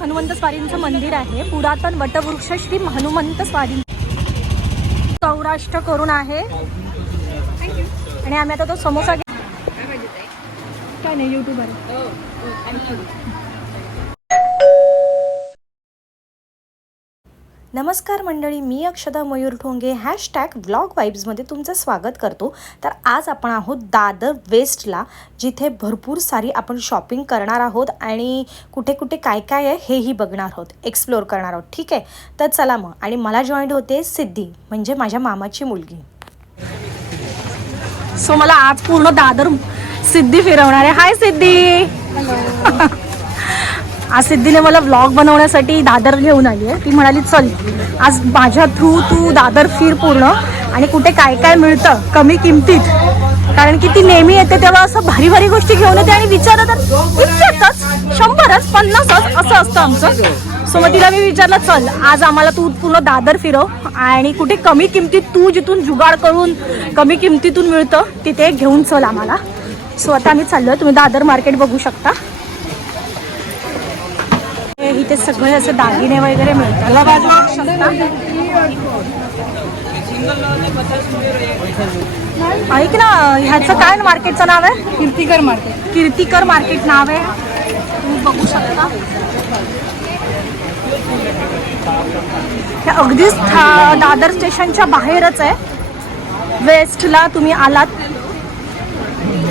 हनुमंत स्वारींचं मंदिर आहे. पुरातन वटवृक्ष श्री हनुमंत स्वारी. सौराष्ट्र करून आहे. आणि आम्ही आता तो समोसा घे- काय नाही युट्यूबर नमस्कार मंडळी मी अक्षदा मयूर ठोंगे हॅशटॅग व्लॉग वाईब्समध्ये तुमचं स्वागत करतो. तर आज आपण आहोत दादर वेस्टला जिथे भरपूर सारी आपण शॉपिंग करणार आहोत आणि कुठे कुठे काय काय आहे हेही बघणार आहोत एक्सप्लोअर करणार आहोत. ठीक आहे? तर चला मग. आणि मला जॉईंट होते सिद्धी म्हणजे माझ्या मामाची मुलगी. सो मला आज पूर्ण दादर सिद्धी फिरवणार आहे. हाय सिद्धी! आज सिद्धीने मला व्लॉग बनवण्यासाठी दादर घेऊन आली आहे. ती म्हणाली चल आज माझ्या थ्रू तू दादर फिर पूर्ण आणि कुठे काय काय मिळतं कमी किमतीत. कारण की ती नेहमी येते तेव्हा असं भारी भारी गोष्टी घेऊन येते आणि विचारतात शंभरच पन्नासच? असं असतं आमचं. सो मग तिला मी विचारलं चल आज आम्हाला तू पूर्ण दादर फिरव आणि कुठे कमी किमतीत तू जिथून जुगाड करून कमी किमतीतून मिळतं तिथे घेऊन चल आम्हाला. सो आता आम्ही चाललो तुम्ही दादर मार्केट बघू शकता. इथे सगळे असे दागिने वगैरे मिळतात. ऐक ना ह्याचं काय मार्केटचं नाव आहे? कीर्तिकर मार्केट कीर्तिकर मार्केट नाव आहे. तुम्ही बघू शकता. अगदीच था- दादर स्टेशनच्या बाहेरच आहे. वेस्टला तुम्ही आलात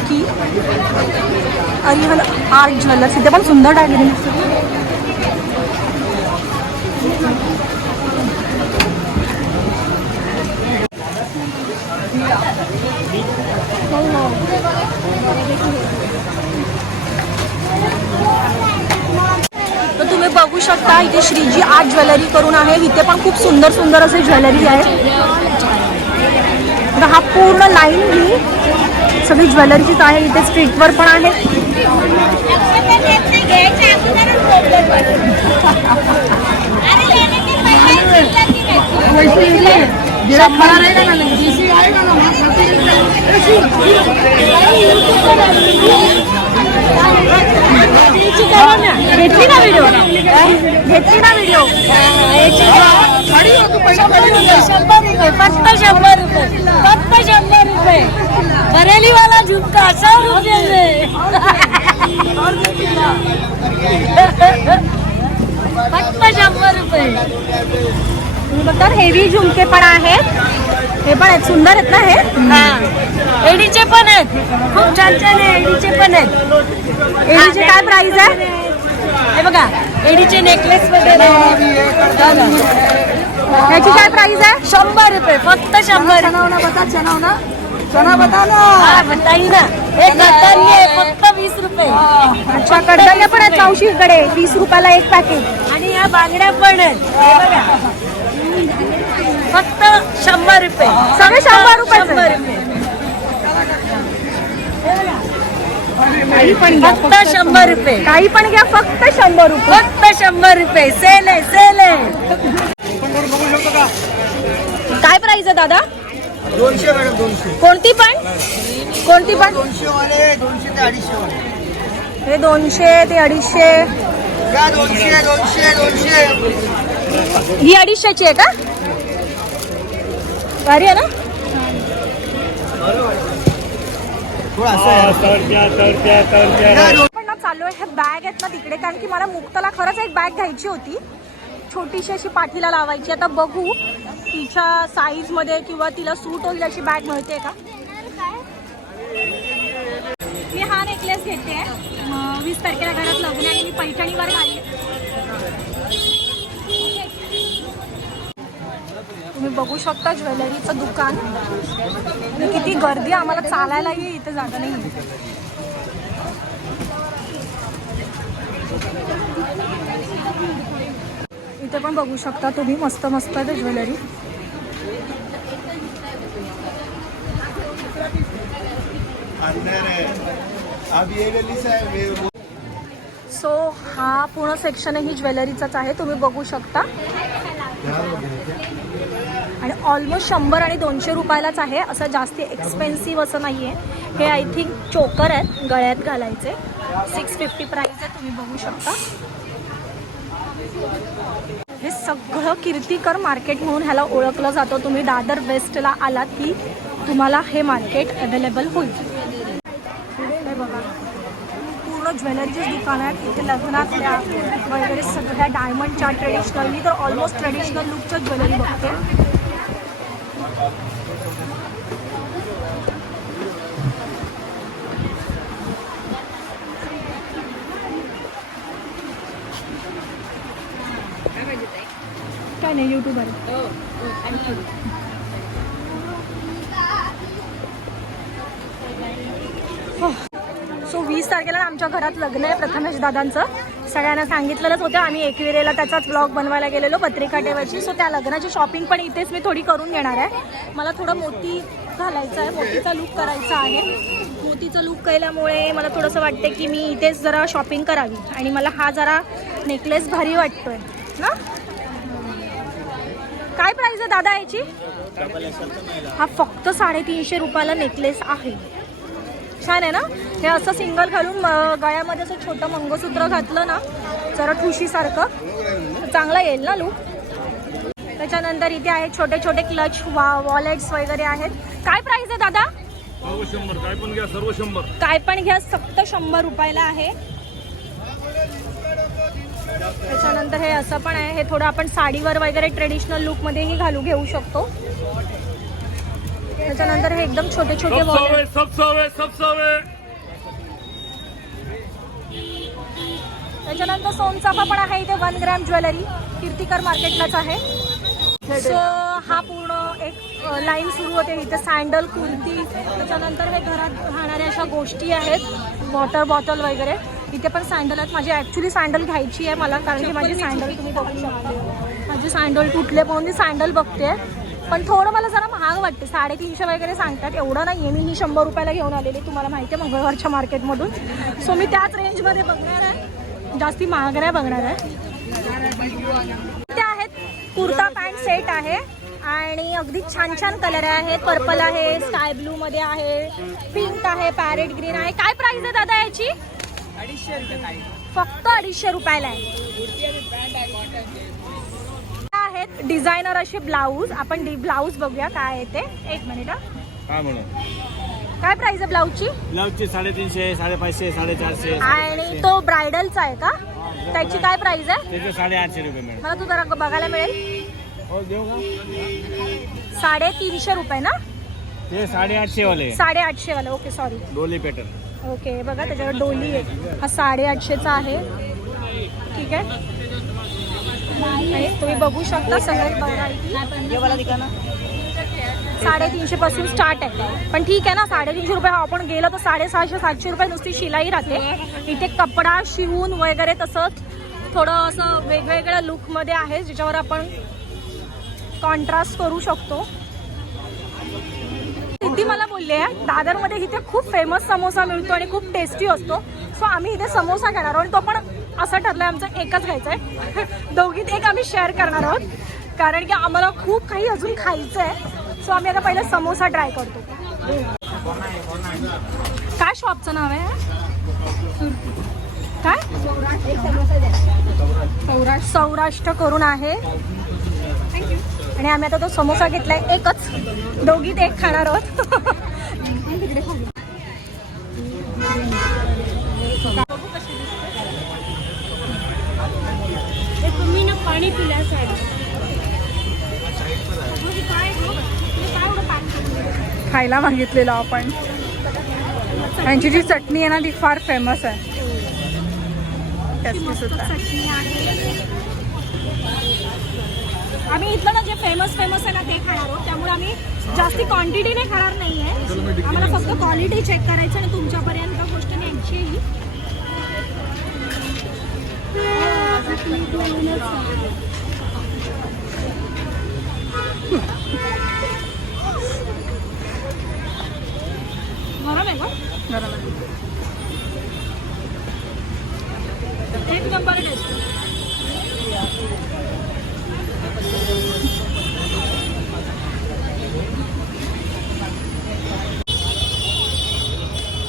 की अरिहल आर्ट ज्वेलर्स. इथे पण सुंदर दागिने तुम्ही बघू शकता इथे श्रीजी आर्ट ज्वेलरी करून आहे. इथे पण खूप सुंदर सुंदर असे ज्वेलरी आहे. हा पूर्ण लाईन ही सगळी ज्वेलरीचीच आहे. इथे स्ट्रीटवर पण आहे. घेतली ना व्हिडिओ घेतली ना व्हिडिओ फक्त शंभर रुपये फक्त शंभर रुपये. बरेली वाला झुमका सौ रुपये फक्त शंभर रुपये. तर हेवी झुमके पण आहेत. हे पण आहेत सुंदर आहेत ना हे? हा. एडीचे पण आहेत. खूप छान छान आहे एडीचे पण आहेत. एडीची काय प्राइस आहे? हे बघा एडीचे नेकलेस वगैरे. याची काय प्राइस आहे? शंभर रुपये फक्त शंभर. हा बताई ना. एक आहे, फक्त वीस रुपये. अच्छा कडधान्य पण आहेत मावशीकडे. वीस रुपयाला एक पॅकेट आणि या बांगड्या पण आहेत. बघा. फक्त शंभर रुपये. सगळे शंभर रुपयाचे. शंभर रुपये. काही पण घ्या फक्त शंभर रुपये. काही पण घ्या फक्त शंभर रुपये. फक्त शंभर रुपये. सेल आहे सेल. आहे काय प्राइस आहे दादा? दोनशे मॅडम दोनशे. कोणती पण? कोणती पण? दोनशे वाले दोनशे ते अडीचशे वाले हे दोनशे ते अडीचशे. दोनशे दोनशे दोनशे. ही अडीचशेची आहे का? भारी आहे ना? पण असं ना चाललो आहे ह्या बॅग आहेत ना तिकडे कारण की मला मुक्ताला खरंच एक बॅग घ्यायची होती. छोटीशी अशी पाठीला लावायची. आता बघू तिच्या साईजमध्ये किंवा तिला सूट होईल अशी बॅग मिळते का? मी हा नेकलेस घेते. वीस तारखेला घरात लग्न आहे आणि मी पैठणीवर घालले तुम्ही बघू शकता ज्वेलरीचं दुकान. आणि किती गर्दी आम्हाला चालायलाही इथे जागा नाही इथे पण बघू शकता तुम्ही मस्त मस्त आहे ज्वेलरी. सो हा पूर्ण सेक्शन ही ज्वेलरीचाच आहे. तुम्ही बघू शकता. आणि ऑलमोस्ट शंभर आणि दोनशे रुपयालाच आहे. असं जास्ती एक्सपेन्सिव्ह असं नाही आहे हे आय थिंक चोकर आहेत गळ्यात घालायचे. सिक्स फिफ्टी प्राईस आहे तुम्ही बघू शकता. हे सगळं कीर्तीकर मार्केट म्हणून ह्याला ओळखलं जातं. तुम्ही दादर वेस्टला आलात की तुम्हाला हे मार्केट अवेलेबल होईल. हे बघा. पूर्ण ज्वेलरीचेच दुकान आहेत इथे लग्नातल्या वगैरे सगळ्या डायमंडच्या ट्रेडिशनल मी तर ऑलमोस्ट ट्रेडिशनल लुकच्या ज्वेलरी बघते. काय नाही युट्यूबर सो वीस तारखेला आमच्या घरात लग्न आहे प्रथमेश दादांचं. सगळ्यांना सांगितलेलंच होतं. आम्ही एकविरेला त्याचाच ब्लॉग बनवायला गेलेलो पत्रिका ठेवायची सो त्या लग्नाची शॉपिंग पण इथेच मी थोडी करून घेणार आहे. मला थोडं मोती घालायचं आहे मोतीचा लूक करायचा आहे. मोतीचा लूक केल्यामुळे मला थोडंसं वाटतं की मी इथेच जरा शॉपिंग करावी. आणि मला हा जरा नेकलेस भारी वाटतोय. ना? काय प्राईस आहे दादा याची? हा फक्त साडेतीनशे रुपयाला नेकलेस आहे. छान आहे ना? हे असं सिंगल घालून गळ्यामध्ये असं छोटं मंगळसूत्र घातलं ना जरा ठुशीसारखं चांगला येईल ना लूक त्याच्यानंतर इथे आहेत छोटे छोटे क्लच वा वॉलेट्स वगैरे आहेत. काय प्राइस आहे दादा? काय पण घ्या सर्व शंभर. काय पण घ्या फक्त शंभर रुपयाला आहे. त्याच्यानंतर हे असं पण आहे. हे थोडं आपण साडीवर वगैरे ट्रेडिशनल लुकमध्येही घालू घेऊ शकतो. त्याच्यानंतर हे एकदम छोटे छोटे सब वॉलेट सवे सब सवे सब सवे त्याच्यानंतर सोनचाफा पण आहे इथे वन ग्रॅम ज्वेलरी. कीर्तिकर मार्केटलाच आहे. सो हा पूर्ण एक लाईन सुरू होते. इथे सँडल कुर्ती त्याच्यानंतर हे घरात राहणाऱ्या अशा गोष्टी आहेत. वॉटर बॉटल वगैरे. इथे पण सँडल आहेत. माझी ॲक्च्युली सँडल घ्यायची आहे मला कारण की माझी सँडल तुम्ही बघू शकता. माझी सँडल तुटले म्हणून मी सँडल बघते. पण थोडं मला जरा महाग वाटते. साडेतीनशे वगैरे सांगतात. एवढं नाही आहे मी ही शंभर रुपयाला घेऊन आलेली. तुम्हाला माहिती आहे मंगळवारच्या मार्केटमधून. सो मी त्याच रेंजमध्ये बघणार आहे. जास्ती महाग नाही बघणार आहे. इथे आहेत. कुर्ता पॅन्ट सेट आहे. आणि अगदी छान छान कलर आहेत पर्पल आहे स्काय ब्लू मध्ये आहे पिंक आहे पॅरेट ग्रीन आहे. काय प्राइस आहे दादा याची? फक्त अडीचशे रुपयाला आहे. आहेत डिझायनर असे ब्लाऊज. आपण ब्लाऊज बघूया काय आहे ते. एक मिनिट. काय म्हणून? काय प्राइस आहे ब्लाऊजची? ब्लाऊजचे साडेतीनशे साडेपाचशे साडेचारशे आणि तो ब्रायडलचा आहे का? त्याची काय प्राइस आहे? त्याचे साडेआठशे रुपये मला तू जरा बघायला मिळेल. हो साडेतीनशे रुपये ना? ते साडेआठशे वाले साडेआठशे वाला ओके सॉरी डोली पॅटर्न ओके बघा त्याच्यावर डोली आहे. हा साडेआठशेचा आहे. ठीक आहे? आणि तुम्ही बघू शकता सगळ्यात व्हरायटी साडेतीनशे पासून स्टार्ट आहे. पण ठीक आहे ना साडेतीनशे रुपये हा आपण गेलो तर साडेसहाशे सातशे रुपये नुसती शिलाई राहते. इथे कपडा शिवून वगैरे तसंच थोडं असं वेगवेगळ्या लुकमध्ये आहे ज्याच्यावर आपण कॉन्ट्रास्ट करू शकतो. सिद्धी मला बोलली आहे दादरमध्ये इथे खूप फेमस समोसा मिळतो आणि खूप टेस्टी असतो. सो आम्ही इथे समोसा घेणार आणि तो पण असं ठरलं आहे आमचं एकच घ्यायचं आहे दोघीत एक आम्ही शेअर करणार आहोत. कारण की आम्हाला खूप काही अजून खायचं आहे सो आम्ही आता पहिला समोसा ट्राय करतो. काय शॉपचं नाव आहे? काय? सौराष्ट्र सौराष्ट्र करून आहे. आणि आम्ही आता तो समोसा घेतलाय एकच. दोघीत एक खाणार आहोत तुम्ही ना पाणी खायला मागितलेलं आपण. त्यांची जी चटणी आहे ना ती फार फेमस आहे. आहे. आम्ही इथलं ना जे फेमस फेमस आहे ना ते खाणार आहोत. त्यामुळे आम्ही जास्ती क्वांटिटीने खाणार नाहीये. आम्हाला फक्त क्वालिटी चेक करायचं आणि तुमच्यापर्यंत गोष्ट न्यायची आहे ही. गरम आहे. का बरोबर एक नंबर टेस्ट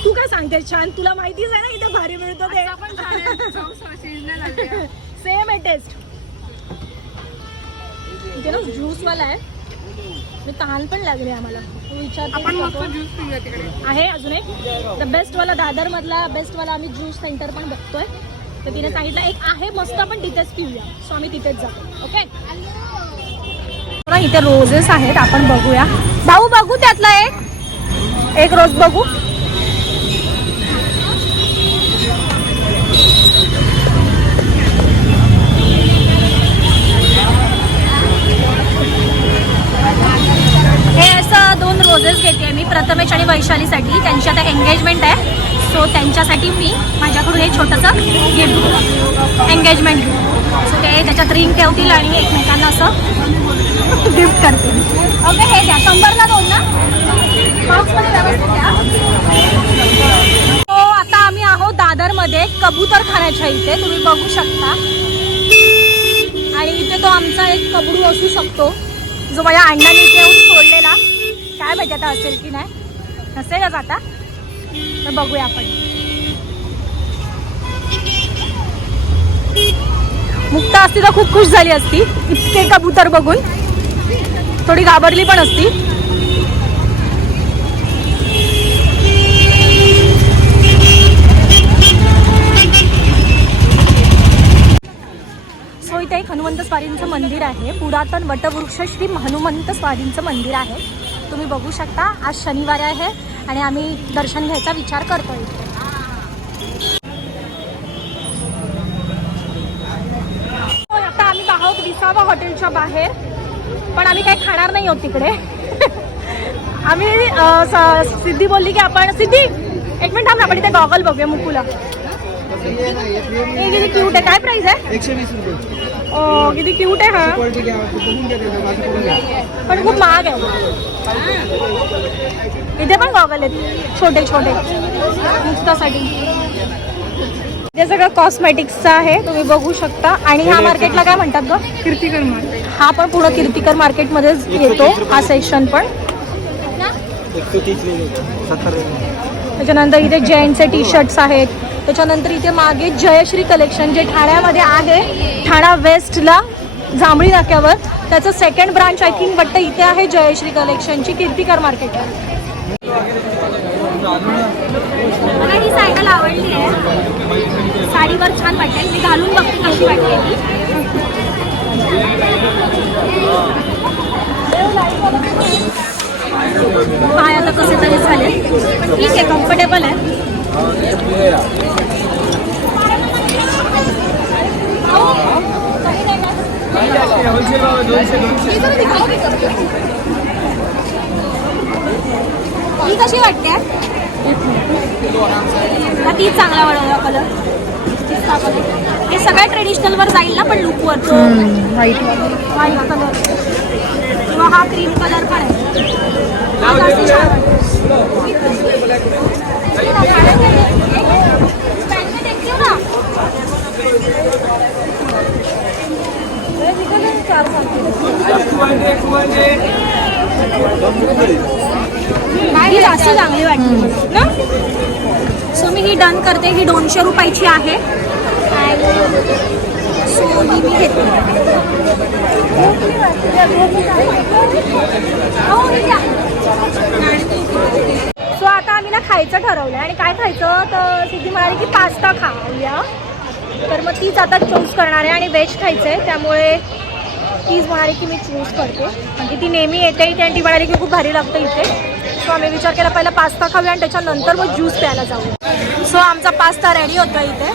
इथे छान तुला माहितीच आहे ना इथे भारी मिळतो ते. सेम आहे टेस्ट. इथे ना ज्यूस वाला आहे. मी तहान पण लागली आम्हाला. तू तिकडे. आहे अजून एक. द बेस्ट वाला दादर मधला बेस्ट वाला आम्ही ज्यूस सेंटर पण बघतोय. तर तिने सांगितलं एक आहे मस्त आपण तिथेच पिऊया. सो आम्ही तिथेच जातो. ओके इथे रोजेस आहेत आपण बघूया. भाऊ बघू त्यातला एक. एक रोज बघू हे असं दोन रोजेस घेते मी प्रथमेश आणि वैशालीसाठी. त्यांची आता एंगेजमेंट आहे. सो त्यांच्यासाठी मी माझ्याकडून एक छोटंसं गिफ्ट एंगेजमेंट सो ते त्याच्यात रिंग ठेवतील आणि एकमेकांना असं गिफ्ट करतील. ओके हे द्या शंभरला दोन ना. बॉक्समध्ये द्या आता आम्ही आहोत दादरमध्ये कबूतर खाण्याच्या इथे. तुम्ही बघू शकता. आणि इथे तो आमचा एक कबडू असू शकतो. जो माझ्या अण्णाने इथे येऊन काय माहिती आता असेल की नाही. नसेलच आता. तर बघूया आपण. मुक्त असती तर खूप खुश झाली असती. इतके कबूतर बघून. थोडी घाबरली पण असती. सो एक हनुमंत स्वारींचं मंदिर आहे. पुरातन वटवृक्ष श्री हनुमंत स्वारींचं मंदिर आहे. तुम्ही बघू शकता. आज शनिवार आहे आणि आम्ही दर्शन घ्यायचा विचार करतो इथे आता आम्ही आहोत विसावा हॉटेलच्या बाहेर. पण आम्ही काही खाणार नाही आहोत तिकडे. आम्ही सिद्धी बोलली की आपण सिद्धी एक मिनिट थांब ना आपण इथे गॉगल बघूया मुकुला. हे किती क्यूट आहे? काय प्राइस आहे? एकशे वीस रुपये. ओ किती क्यूट आहे हा? क्वालिटी घ्या बघून घ्या त्याचं, माझं करून घ्या. पण खूप महाग आहे. इथे पण गॉगल आहेत. छोटे छोटे. मुक्तासाठी हे सगळं कॉस्मेटिक्सचं आहे तुम्ही बघू शकता. आणि ह्या मार्केटला काय म्हणतात ग? कीर्तिकर मार्केट हा पण पुढं कीर्तिकर मार्केटमध्येच येतो हा सेक्शन पण. त्याच्यानंतर इथे जैनचे टी शर्ट्स आहेत. त्याच्यानंतर इथे मागे जयश्री कलेक्शन जे ठाण्यामध्ये आहे ठाणा वेस्टला जांभळी नाक्यावर. त्याचं सेकंड ब्रांच आय थिंक वाटतं इथे आहे जयश्री कलेक्शनची कीर्तिकर मार्केट मला ही सायकल आवडली आहे. साडीवर छान वाटते. मी घालून बघते कशी वाटते ती. पाय आता कसे तरी झाले ठीक आहे कम्फर्टेबल आहे. ही कशी वाटते का ती चांगला वाढवला कलर. हे सगळ्या ट्रेडिशनल वर जाईल ना पण लुक वर व्हाईट व्हाईट कलर किंवा हा क्रीम कलर पण आहे जास्त ही जास्त चांगली वाटली ना? सो मी ही डन करते. ही दोनशे रुपयाची आहे. सो ही मी घेते आणि हो, आम्ही ना खायचं ठरवलं आणि काय खायचं तर सिद्धी म्हणाली की पास्ता खाऊया. तर मग तीच आता चूज करणार आहे आणि व्हेज खायचं आहे त्यामुळे तीच म्हणाली की मी चूज करते. म्हणजे ती नेहमी येते इथे आणि ती म्हणाली की खूप भारी लागतं इथे. सो आम्ही विचार केला पहिला पास्ता खाऊया आणि त्याच्यानंतर मग ज्यूस प्यायला जाऊ सो आमचा पास्ता रेडी होता इथे.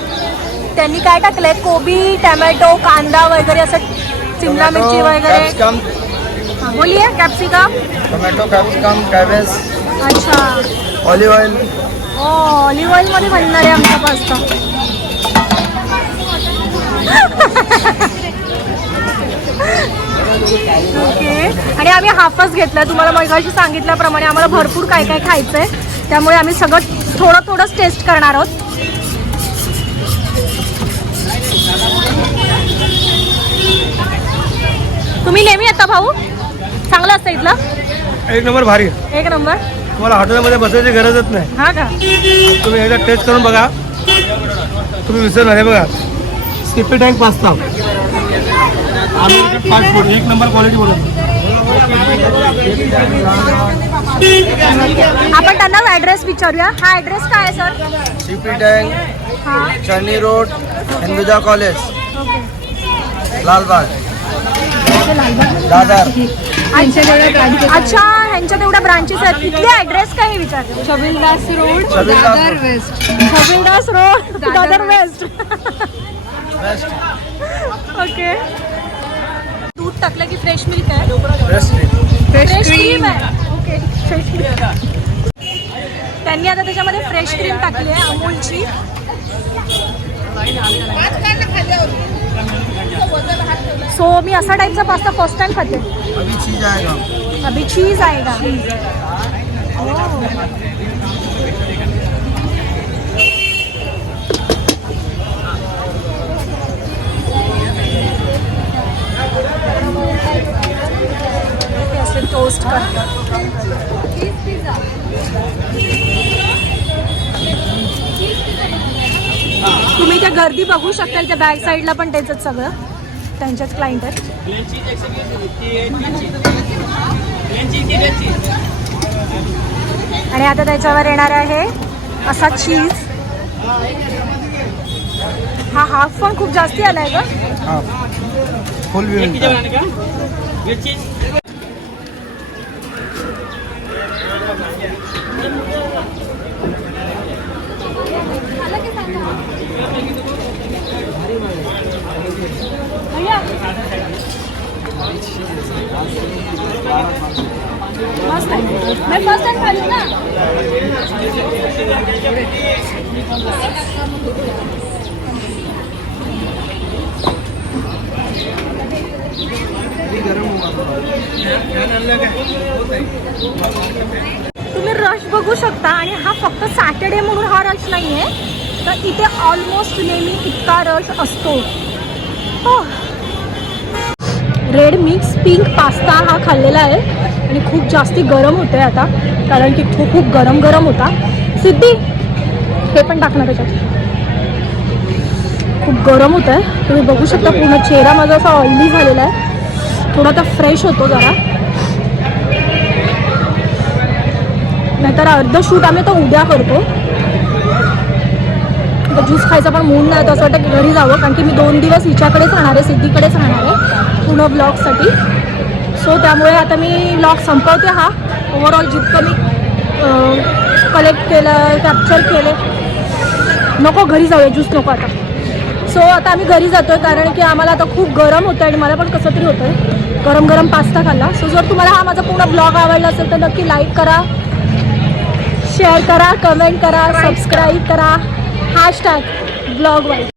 त्यांनी काय टाकलंय? कोबी टॅमॅटो कांदा वगैरे असं शिमला मिरची वगैरे. बोलिये कॅप्सिकम टोमॅटो कॅप्सिकम कॅबेज अच्छा. ऑलिव्ह ऑइल हो ऑलिव्ह ऑइलमध्ये बनणार आहे आमचा पास्ता ओके आणि आम्ही हाफच घेतलाय. तुम्हाला मगाशी सांगितल्याप्रमाणे आम्हाला भरपूर काय काय खायचंय. त्यामुळे आम्ही सगळं थोडं थोडंच टेस्ट करणार आहोत. तुम्ही नेहमी येता भाऊ? चांगलं असतं इथलं? एक नंबर भारी. एक नंबर. तुम्हाला हॉटेलमध्ये बसायची गरजच नाही. हा का? तुम्ही एकदा टेस्ट करून बघा. तुम्ही विसरणार आहे बघा. स्किपी टँक पास्ता आम्ही फास्ट फूड एक नंबर क्वालिटी बोलतो आपण त्यांना ॲड्रेस विचारूया. हा ॲड्रेस काय आहे सर सीपी टँक हा. Charni road Hinduja college okay Lalbaug. Dadar. अच्छा ह्यांच्या तेवढ्या ब्रांचेस आहेत. तिथले ॲड्रेस काय हे विचारते? Chhabildas road Dadar. West Chhabildas road Dadar west okay दूध टाकलं की फ्रेश मिल्क आहे? फ्रेश क्रीम आहे. ओके फ्रेश क्रीम त्यांनी आता त्याच्यामध्ये फ्रेश क्रीम टाकली आहे अमूलची. सो मी असा टाईपचा पास्ता फर्स्ट टाइम खाते. अभी चीज आएगा. अभी चीज आएगा. गर्दी बघू शकता त्या बॅक साईडला पण त्याच सगळं. त्यांच्याच क्लायंट आहेत. आणि आता त्याच्यावर येणार आहे असा चीज हा हाफ पण खूप जास्ती आलाय का? हाँ फुल भी मिलता है मस्त आहे मैं फर्स्ट टाइम खाली ना तुम्ही रश बघू शकता आणि हा फक्त सॅटर्डे म्हणून हा रश नाही आहे तर इथे ऑलमोस्ट नेहमी इतका रश असतो. हो. रेड मिक्स पिंक पास्ता हा खाल्लेला आहे. आणि खूप जास्ती गरम होतं आहे आता कारण की तो खूप गरम गरम होता. सिद्धी हे पण टाकणार त्याच्यात. खूप गरम होतं आहे तुम्ही बघू शकता पूर्ण चेहरा माझा असा ऑइली झालेला आहे. थोडा तर फ्रेश होतो जरा. नाहीतर अर्ध शूट आम्ही तो उद्या करतो. ज्यूस खायचा पण मूड नाही तर असं वाटतं की घरी जावं कारण की मी दोन दिवस हिच्याकडेच राहणार आहे सिद्धीकडेच राहणार आहे पूर्ण ब्लॉगसाठी. सो त्यामुळे आता मी ब्लॉग संपवते हा. ओव्हरऑल जितकं मी कलेक्ट केलं कॅप्चर केले नको घरी जाऊया ज्यूस नको आता. सो आता आम्ही घरी जातो आहे कारण की आम्हाला आता खूप गरम होतं आणि मला पण कसं तरी होतं आहे गरम गरम पास्ता खाल्ला. सो जर तुम्हाला हा माझा पूर्ण ब्लॉग आवडला असेल तर नक्की लाईक करा. शेअर करा कमेंट करा सबस्क्राईब करा. Hashtag blog wise